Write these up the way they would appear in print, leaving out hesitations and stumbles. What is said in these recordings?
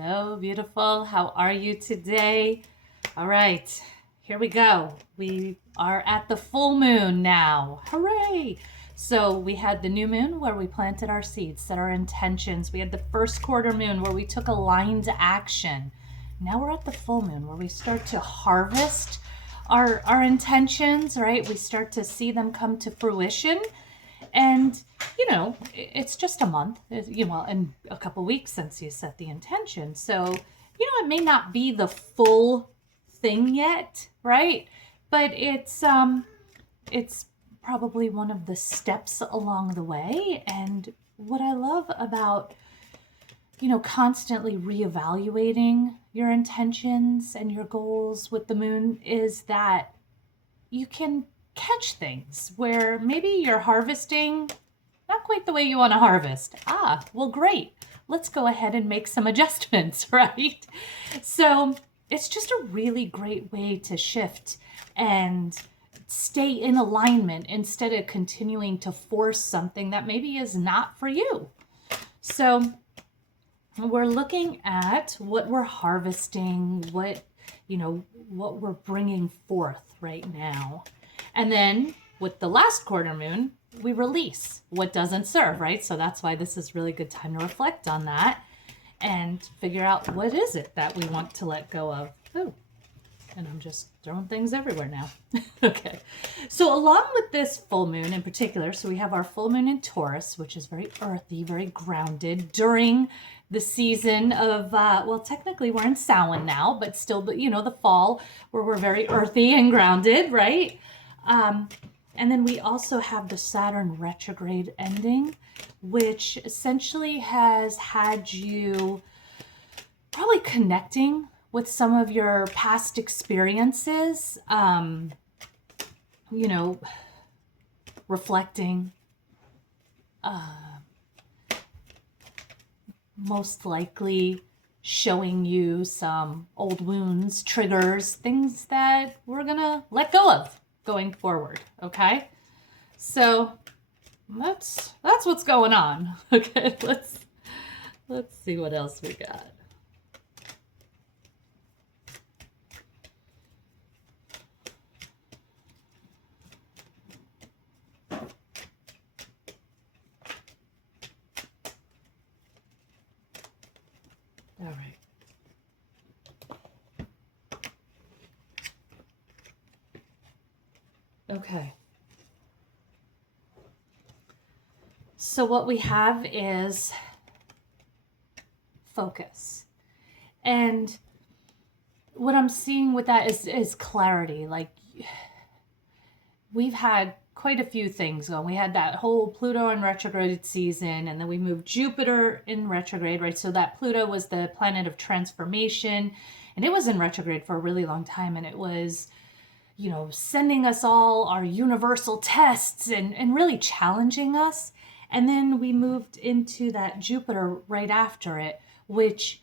Hello, beautiful. How are you today? All right, here we go. We are at the full moon now. Hooray! So we had the new moon where we planted our seeds, set our intentions. We had the first quarter moon where we took aligned action. Now we're at the full moon where we start to harvest our intentions, right? We start to see them come to fruition. And, it's just a month, and a couple weeks since you set the intention. So, it may not be the full thing yet, right? But it's probably one of the steps along the way. And what I love about, constantly reevaluating your intentions and your goals with the moon is that you can catch things where maybe you're harvesting not quite the way you want to harvest. Well, great. Let's go ahead and make some adjustments, right? So it's just a really great way to shift and stay in alignment instead of continuing to force something that maybe is not for you. So we're looking at what we're harvesting, what we're bringing forth right now. And then with the last quarter moon, we release what doesn't serve, right? So that's why this is really good time to reflect on that and figure out what is it that we want to let go of. Oh, and I'm just throwing things everywhere now. Okay. So along with this full moon in particular, so we have our full moon in Taurus, which is very earthy, very grounded during the season of, technically we're in Samhain now, but still, the fall where we're very earthy and grounded, right? And then we also have the Saturn retrograde ending, which essentially has had you probably connecting with some of your past experiences, reflecting, most likely showing you some old wounds, triggers, things that we're gonna let go of going forward, okay? So that's what's going on. Okay, let's see what else we got. All right. Okay. So what we have is focus. And what I'm seeing with that is clarity. Like, we've had quite a few things going. We had that whole Pluto in retrograde season, and then we moved Jupiter in retrograde, right? So that Pluto was the planet of transformation, and it was in retrograde for a really long time, and it was, sending us all our universal tests and really challenging us. And then we moved into that Jupiter right after it, which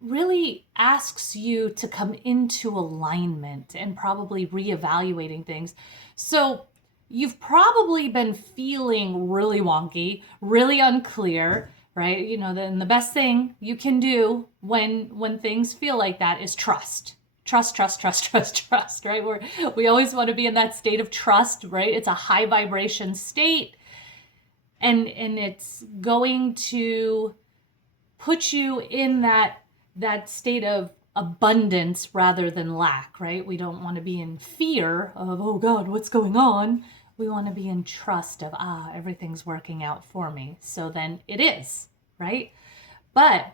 really asks you to come into alignment and probably reevaluating things. So you've probably been feeling really wonky, really unclear, right? Then the best thing you can do when things feel like that is trust. Trust, right? We always want to be in that state of trust, right? It's a high vibration state, and it's going to put you in that state of abundance rather than lack, right? We don't want to be in fear of, oh God, what's going on? We want to be in trust of, everything's working out for me. So then it is, right? But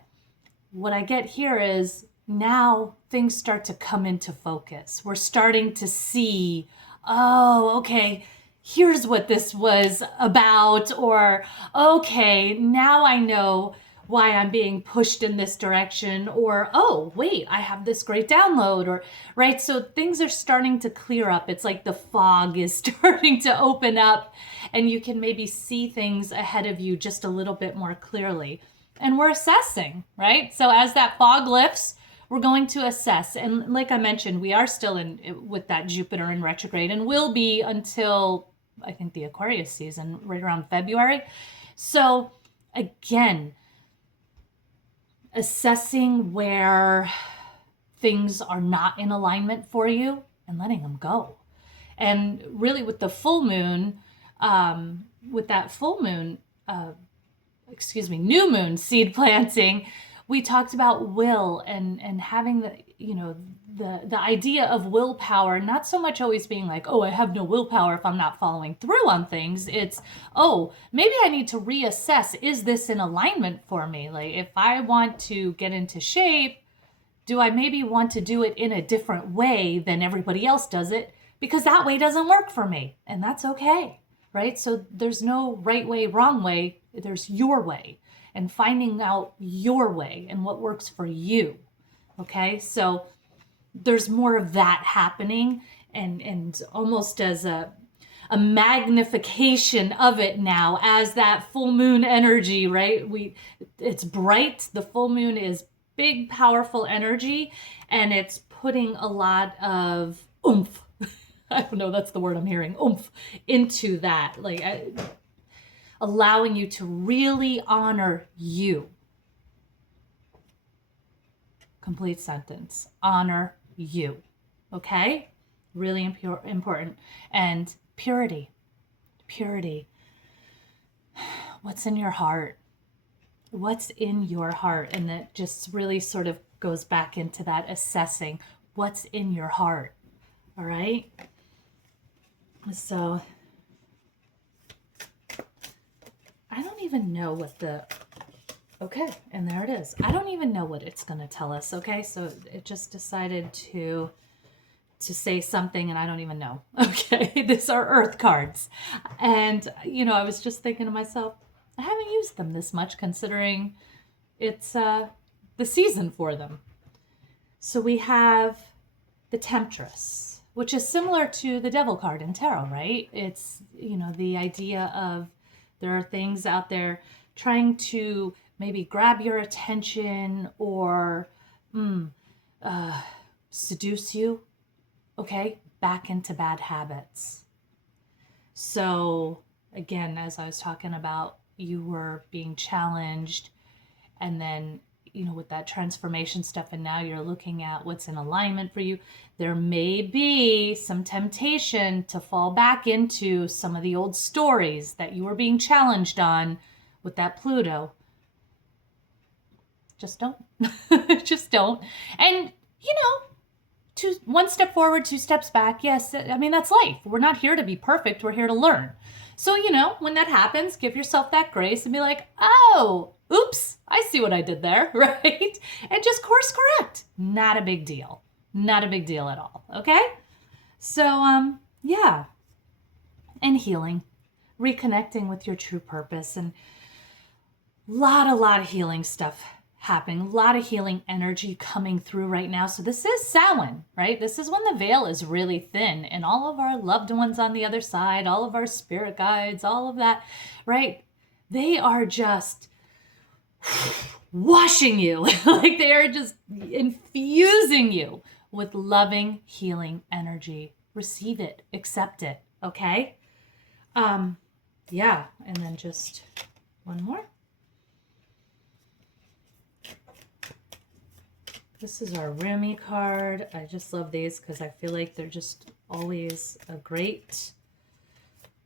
what I get here is now things start to come into focus. We're starting to see, oh, okay, here's what this was about, or okay, now I know why I'm being pushed in this direction, or oh, wait, I have this great download, or right? So things are starting to clear up. It's like the fog is starting to open up, and you can maybe see things ahead of you just a little bit more clearly. And we're assessing, right? So as that fog lifts, we're going to assess. And like I mentioned, we are still in with that Jupiter in retrograde, and will be until I think the Aquarius season, right around February. So again, assessing where things are not in alignment for you and letting them go. And really with the full moon, with that full moon, new moon seed planting, we talked about will and having the, the idea of willpower, not so much always being like, oh, I have no willpower if I'm not following through on things. It's, oh, maybe I need to reassess, is this in alignment for me? Like if I want to get into shape, do I maybe want to do it in a different way than everybody else does it? Because that way doesn't work for me. And that's okay, right? So there's no right way, wrong way. There's your way, and finding out your way and what works for you. Okay. So there's more of that happening, and almost as a magnification of it now as that full moon energy, right? It's bright. The full moon is big, powerful energy, and it's putting a lot of oomph. I don't know, that's the word I'm hearing, oomph, into that. Like allowing you to really honor you. Complete sentence. Honor you. Okay? Really important. And purity. Purity. What's in your heart? What's in your heart? And that just really sort of goes back into that assessing what's in your heart. All right? So I don't even know what okay, and there it is. I don't even know what it's going to tell us, okay? So it just decided to say something, and I don't even know. Okay, these are earth cards. And, I was just thinking to myself, I haven't used them this much considering it's the season for them. So we have the Temptress, which is similar to the Devil card in Tarot, right? It's, the idea of there are things out there trying to maybe grab your attention or seduce you, okay, back into bad habits. So again, as I was talking about, you were being challenged, and then, with that transformation stuff, and now you're looking at what's in alignment for you. There may be some temptation to fall back into some of the old stories that you were being challenged on with that Pluto. Just don't. Just don't. And, one step forward, two steps back. Yes, I mean, that's life. We're not here to be perfect. We're here to learn. So, when that happens, give yourself that grace and be like, oh, oops, I see what I did there, right? And just course correct. Not a big deal. Not a big deal at all. Okay? So, yeah. And healing. Reconnecting with your true purpose. And a lot of healing stuff happening, a lot of healing energy coming through right now. So this is Samhain, right? This is when the veil is really thin, and all of our loved ones on the other side, all of our spirit guides, all of that, right? They are just washing you. Like they are just infusing you with loving, healing energy. Receive it, accept it, okay? Yeah, and then just one more. This is our Rumi card. I just love these because I feel like they're just always a great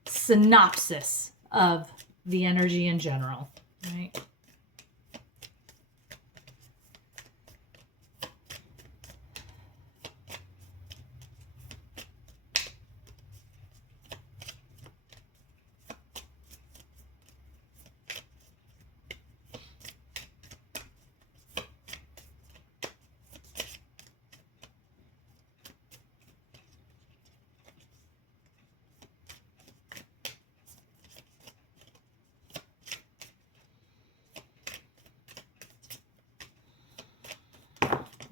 synopsis of the energy in general, right?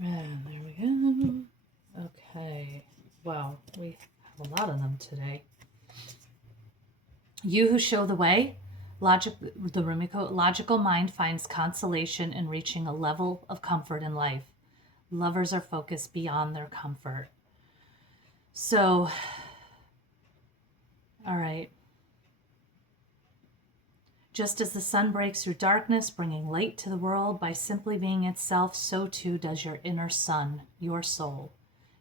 And there we go. Okay. Wow, we have a lot of them today. You who show the way, the Rumi quote, logical mind finds consolation in reaching a level of comfort in life. Lovers are focused beyond their comfort. So, all right. Just as the sun breaks through darkness, bringing light to the world by simply being itself, so too does your inner sun, your soul.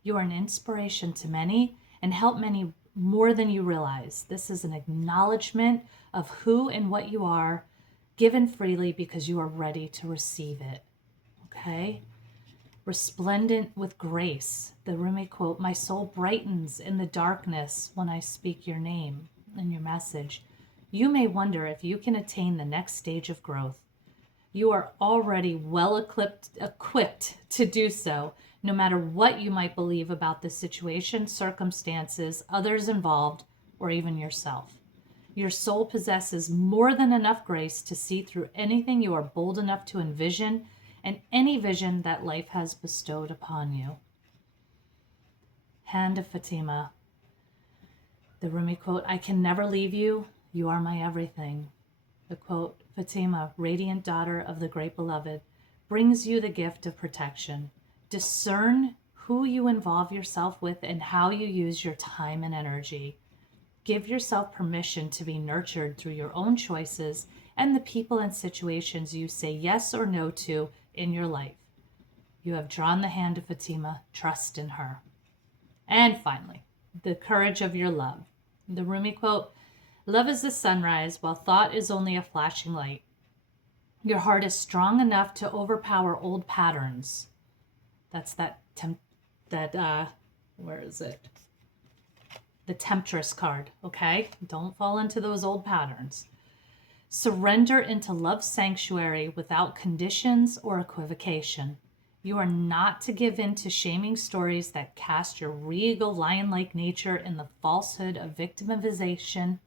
You are an inspiration to many and help many more than you realize. This is an acknowledgement of who and what you are, given freely because you are ready to receive it. Okay? Resplendent with grace. The Rumi quote, "My soul brightens in the darkness when I speak your name," in your message. You may wonder if you can attain the next stage of growth. You are already well equipped to do so, no matter what you might believe about the situation, circumstances, others involved, or even yourself. Your soul possesses more than enough grace to see through anything you are bold enough to envision and any vision that life has bestowed upon you. Hand of Fatima. The Rumi quote, "I can never leave you. You are my everything." The quote, "Fatima, radiant daughter of the great beloved, brings you the gift of protection. Discern who you involve yourself with and how you use your time and energy. Give yourself permission to be nurtured through your own choices and the people and situations you say yes or no to in your life. You have drawn the hand of Fatima. Trust in her." And finally, the courage of your love. The Rumi quote, "Love is the sunrise, while thought is only a flashing light. Your heart is strong enough to overpower old patterns." That's where is it? The Temptress card, okay? Don't fall into those old patterns. "Surrender into love's sanctuary without conditions or equivocation. You are not to give in to shaming stories that cast your regal lion-like nature in the falsehood of victimization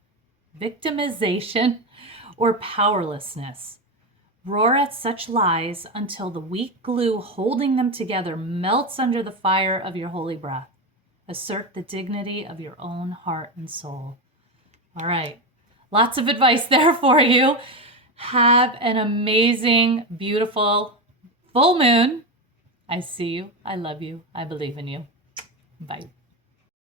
or powerlessness. Roar at such lies until the weak glue holding them together melts under the fire of your holy breath. Assert the dignity of your own heart and soul." All right. Lots of advice there for you. Have an amazing, beautiful full moon. I see you. I love you. I believe in you. Bye.